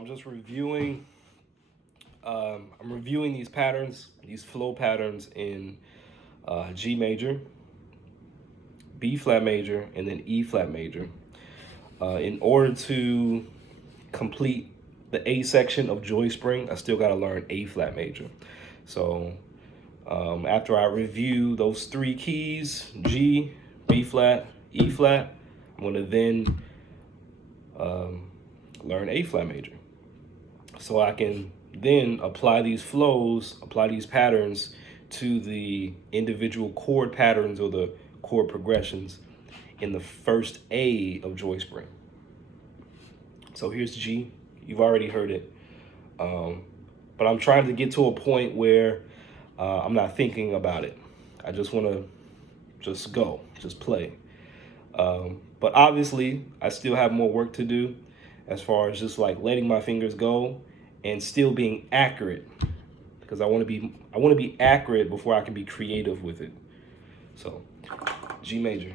I'm just reviewing. I'm reviewing these patterns, these flow patterns in G major, B flat major, and then E flat major. In order to complete the A section of Joy Spring, I still got to learn A flat major. So after I review those three keys, G, B flat, E flat, I'm going to then learn A flat major. So I can then apply these flows, apply these patterns to the individual chord patterns or the chord progressions in the first A of Joy Spring. So here's G. You've already heard it. But I'm trying to get to a point where I'm not thinking about it. I just want to just go, just play. But obviously, I still have more work to do as far as just like letting my fingers go and still being accurate, because I want to be accurate before I can be creative with it. So, G major.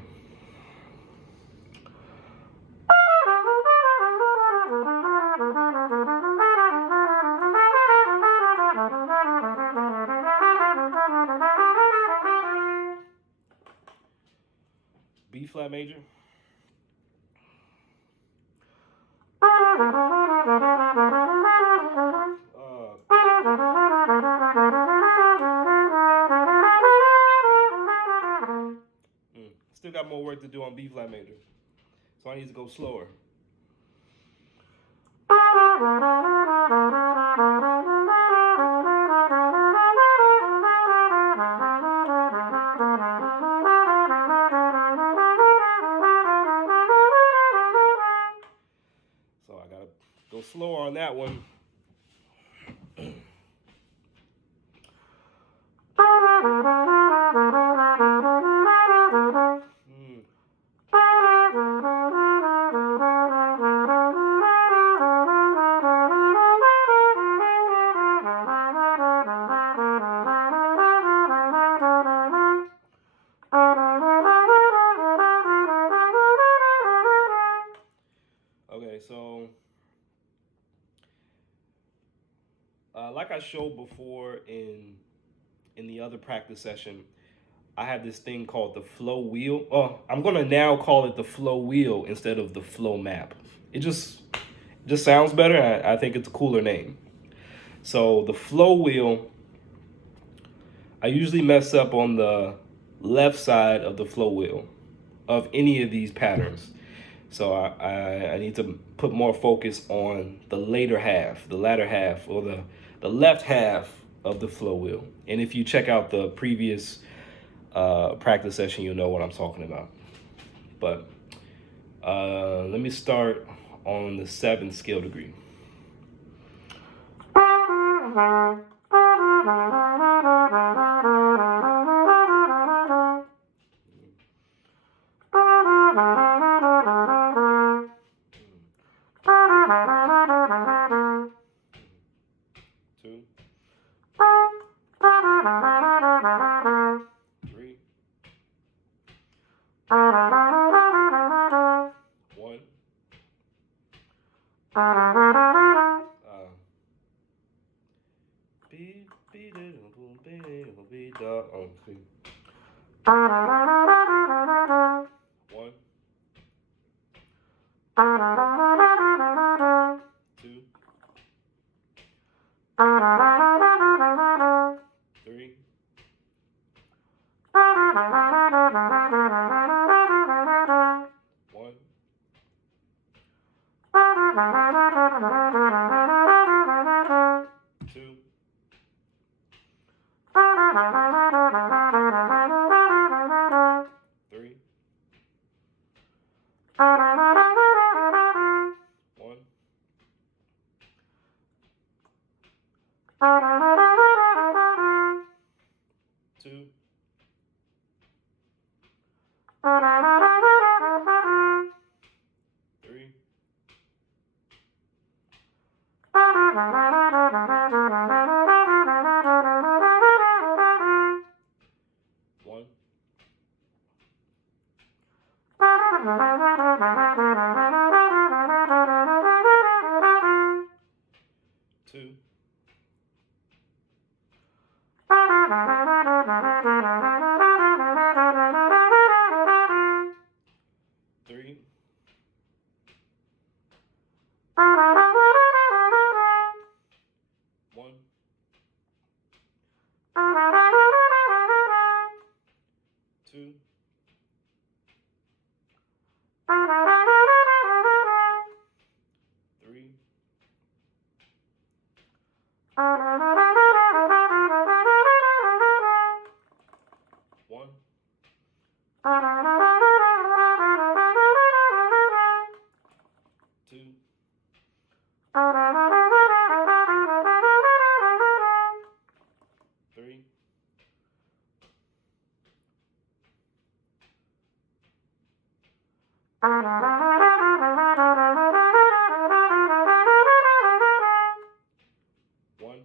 B flat major. Still got more work to do on B flat major, so I need to go slower. So I gotta go slower on that one. Okay, so like I showed before in the other practice session, I had this thing called the flow wheel. Oh, I'm gonna now call it the flow wheel instead of the flow map. It just sounds better. I think it's a cooler name. So the flow wheel, I usually mess up on the left side of the flow wheel of any of these patterns. So I need to put more focus on the later half, the latter half, or the left half of the flow wheel. And if you check out the previous practice session, you'll know what I'm talking about. But let me start on the 7th scale degree. Two, three, one. One, two, three, one, two, three, one, two, three, one, Three, one, two, three, one,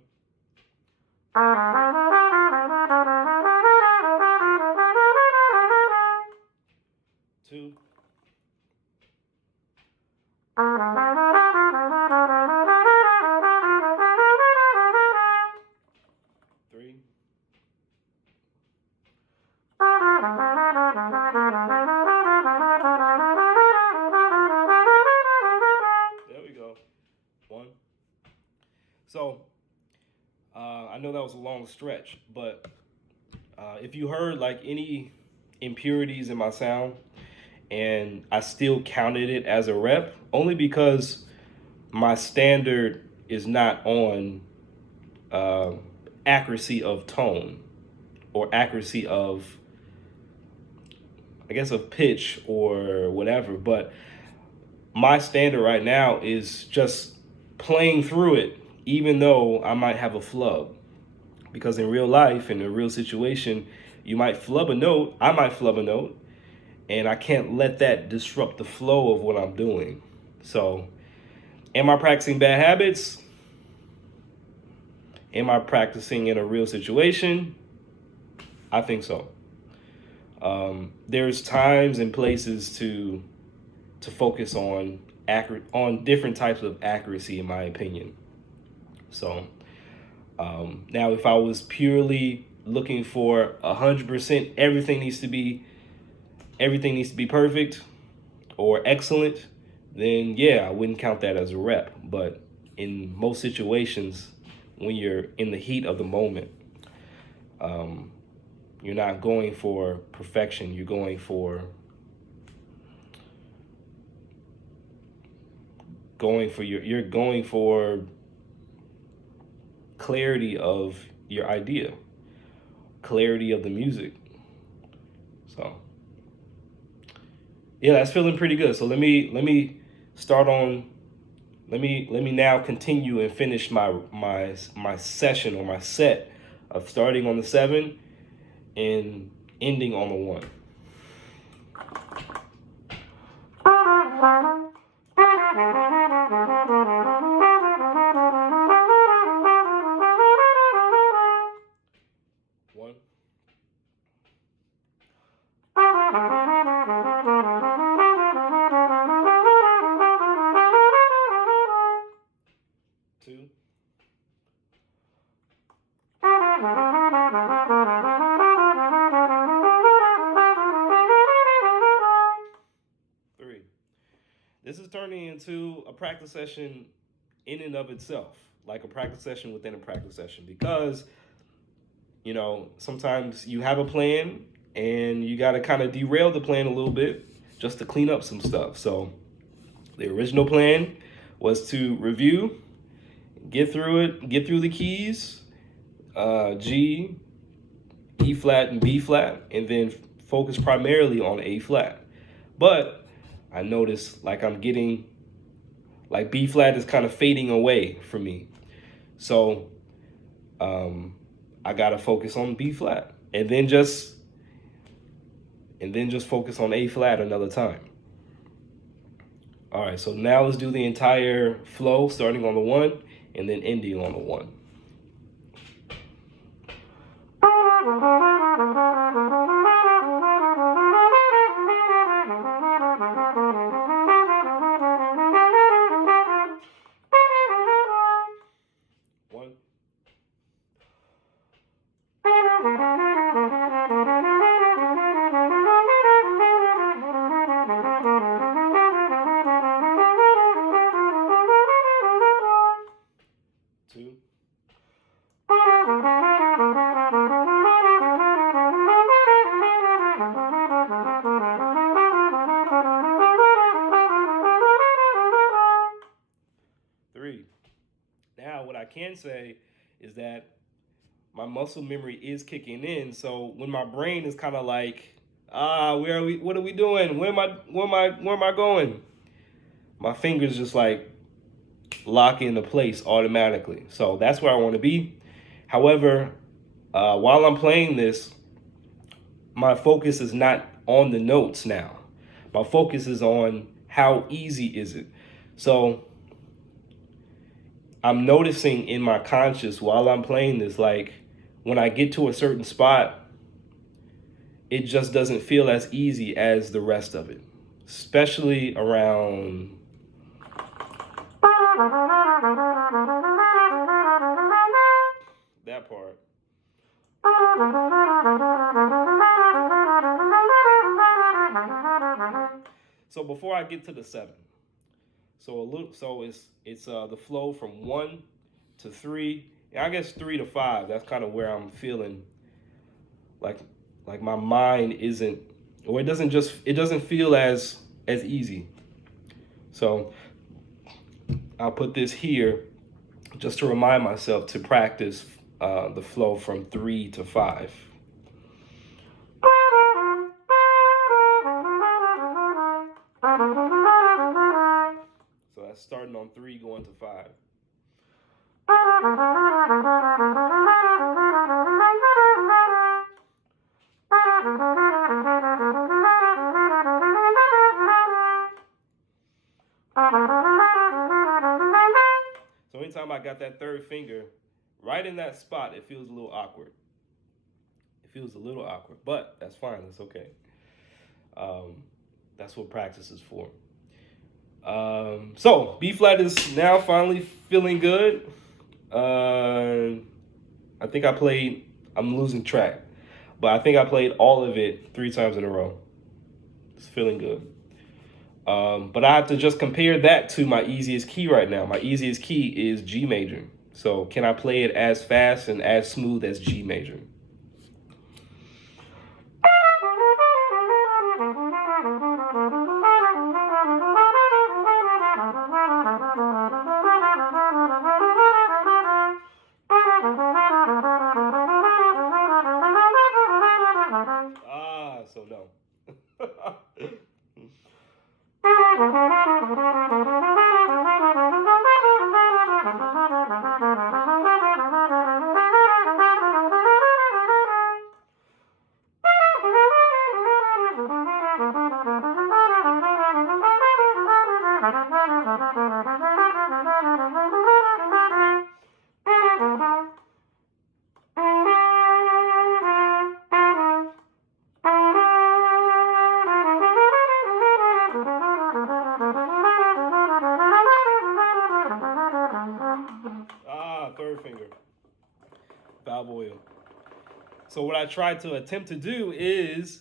two, three, there we go. One. So, I know that was a long stretch, but if you heard like any impurities in my sound and I still counted it as a rep, only because my standard is not on uh, accuracy of tone or accuracy of, I guess, of pitch or whatever, but my standard right now is just playing through it, even though I might have a flub. Because in real life, in a real situation, you might flub a note, I might flub a note, and I can't let that disrupt the flow of what I'm doing. So, am I practicing bad habits? Am I practicing in a real situation? I think so. There's times and places to focus on different types of accuracy, in my opinion. So now, if I was purely looking for 100%, everything needs to be perfect or excellent, then yeah, I wouldn't count that as a rep. But in most situations, when you're in the heat of the moment, you're not going for perfection. You're going for you're going for clarity of your idea, clarity of the music. So yeah, that's feeling pretty good. So let me start on let me now continue and finish my session or my set of starting on the 7 and ending on the 1. One, two, three. This is turning into a practice session in and of itself, like a practice session within a practice session, because sometimes you have a plan and you got to kind of derail the plan a little bit just to clean up some stuff. So the original plan was to review, get through it, get through the keys, G, E flat, and B flat, and then focus primarily on A flat. But I noticed like B flat is kind of fading away for me. So I gotta focus on B flat, and then just focus on A flat another time. All right, so now let's do the entire flow, starting on the 1 and then ending on the 1. One, two, can say is that my muscle memory is kicking in. So when my brain is kind of like, where are we? What are we doing? Where am I going? My fingers just like lock into place automatically. So that's where I want to be. However, while I'm playing this, my focus is not on the notes now. My focus is on how easy is it. So I'm noticing in my conscious while I'm playing this, like when I get to a certain spot, it just doesn't feel as easy as the rest of it, especially around that part. So before I get to the seven, so it's the flow from 1 to 3. I guess 3 to 5. That's kind of where I'm feeling like my mind isn't, or it doesn't feel as easy. So I'll put this here just to remind myself to practice the flow from 3 to 5. So that's starting on 3, going to 5. So anytime I got that third finger right in that spot, it feels a little awkward. It feels a little awkward, but that's fine. That's okay. That's what practice is for. So B flat is now finally feeling good. I think I'm losing track, but I think I played all of it 3 times in a row. It's feeling good. But I have to just compare that to my easiest key right now. My easiest key is G major. So can I play it as fast and as smooth as G major? So no. Third finger. Valve oil. So what I tried to attempt to do is,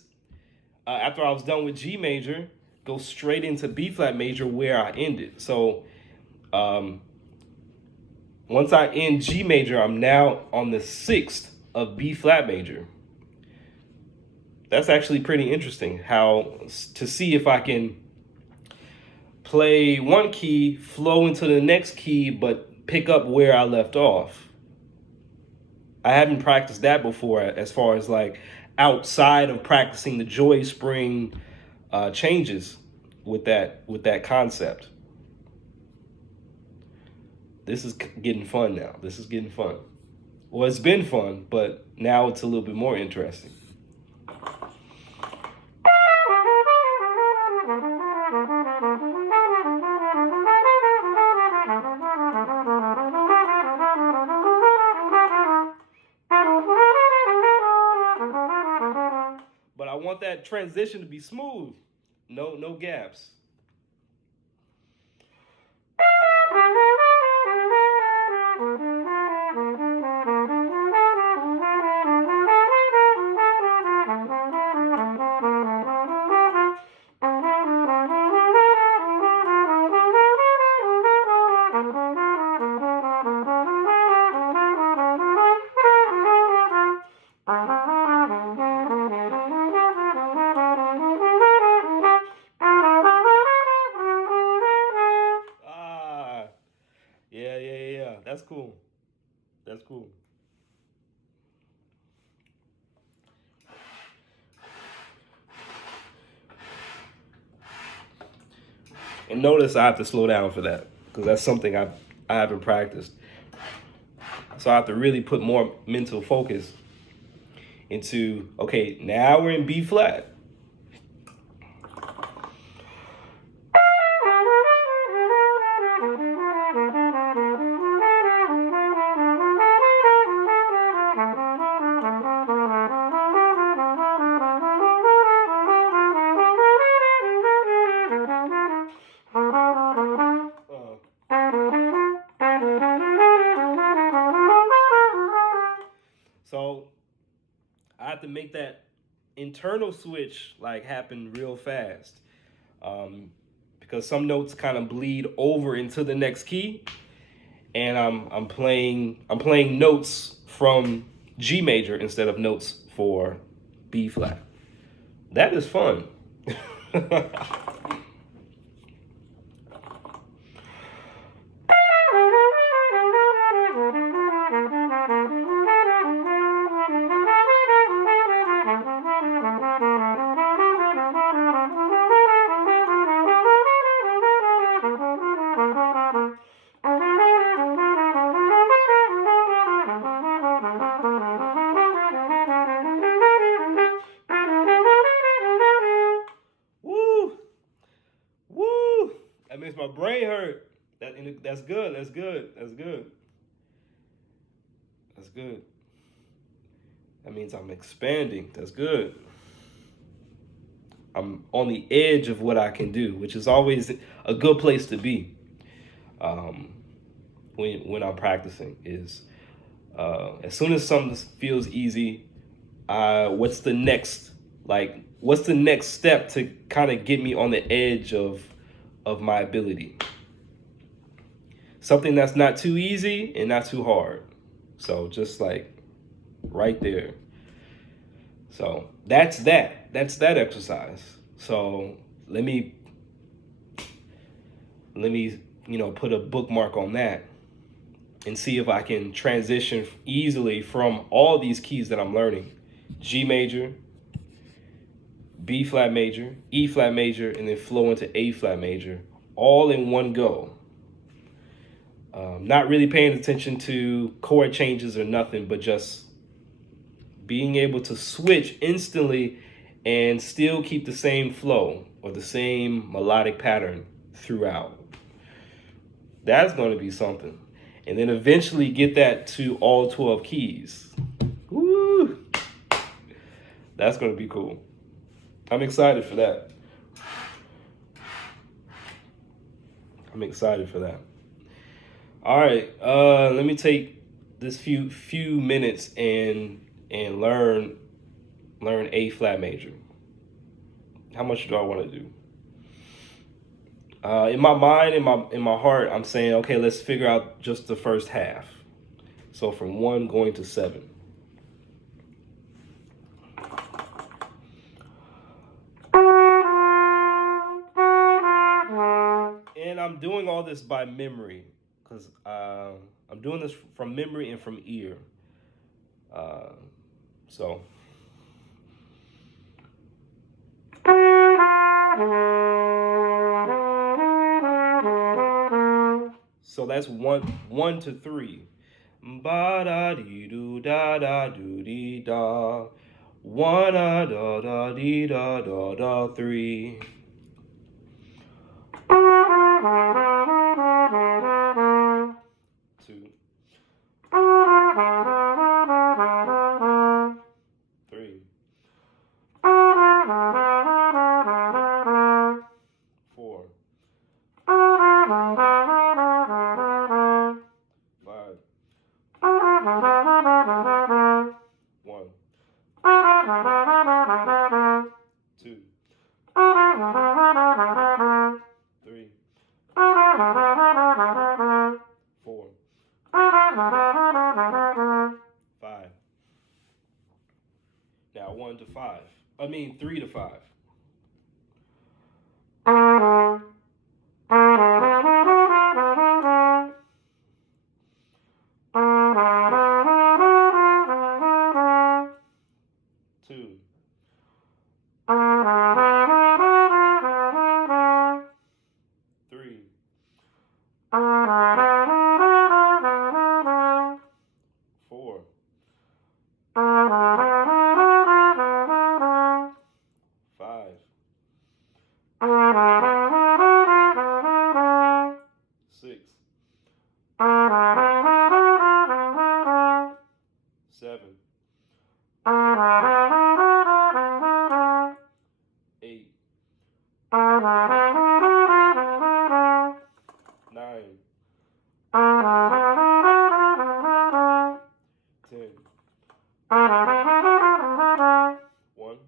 after I was done with G major, go straight into B flat major where I ended. So once I end G major, I'm now on the 6th of B flat major. That's actually pretty interesting, how to see if I can play one key, flow into the next key, but pick up where I left off. I haven't practiced that before, as far as like outside of practicing the joy spring changes with that concept. This is getting fun now. This is getting fun. Well, it's been fun, but now it's a little bit more interesting. But I want that transition to be smooth. No gaps. That's cool. And notice I have to slow down for that because that's something I haven't practiced. So I have to really put more mental focus into, okay, now we're in B flat. So I have to make that internal switch like happen real fast, because some notes kind of bleed over into the next key, and I'm playing notes from G major instead of notes for B flat. That is fun. Woo! Woo! That makes my brain hurt. That's good. That's good. That's good. That's good. That means I'm expanding. That's good. I'm on the edge of what I can do, which is always a good place to be. Um, when I'm practicing is, as soon as something feels easy, what's the next step to kind of get me on the edge of my ability? Something that's not too easy and not too hard. So just like right there. So that's that. That's that exercise. So let me put a bookmark on that and see if I can transition easily from all these keys that I'm learning: G major, B flat major, E flat major, and then flow into A flat major, all in one go. Not really paying attention to chord changes or nothing, but just being able to switch instantly and still keep the same flow or the same melodic pattern throughout. That's going to be something. And then eventually get that to all 12 keys. Woo! That's going to be cool. I'm excited for that. I'm excited for that. All right, let me take this few minutes and learn A flat major. How much do I want to do? In my mind, in my heart, I'm saying, okay, let's figure out just the first half. So from 1 going to 7. And I'm doing all this by memory because I'm doing this from memory and from ear. So. So that's 1 to 3. Ba da dee doo da da doo dee da. 1 da da da dee da da da 3. Two. 3. 4. 5. 1. 2. 3. 4. 5. Now 1 to 5. 3 to 5. 6, 7, 8, 9, 10, 1,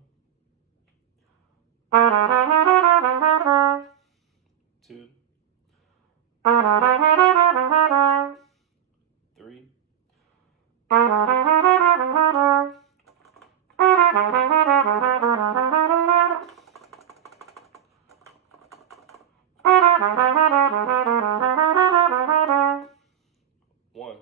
2, 3, 1.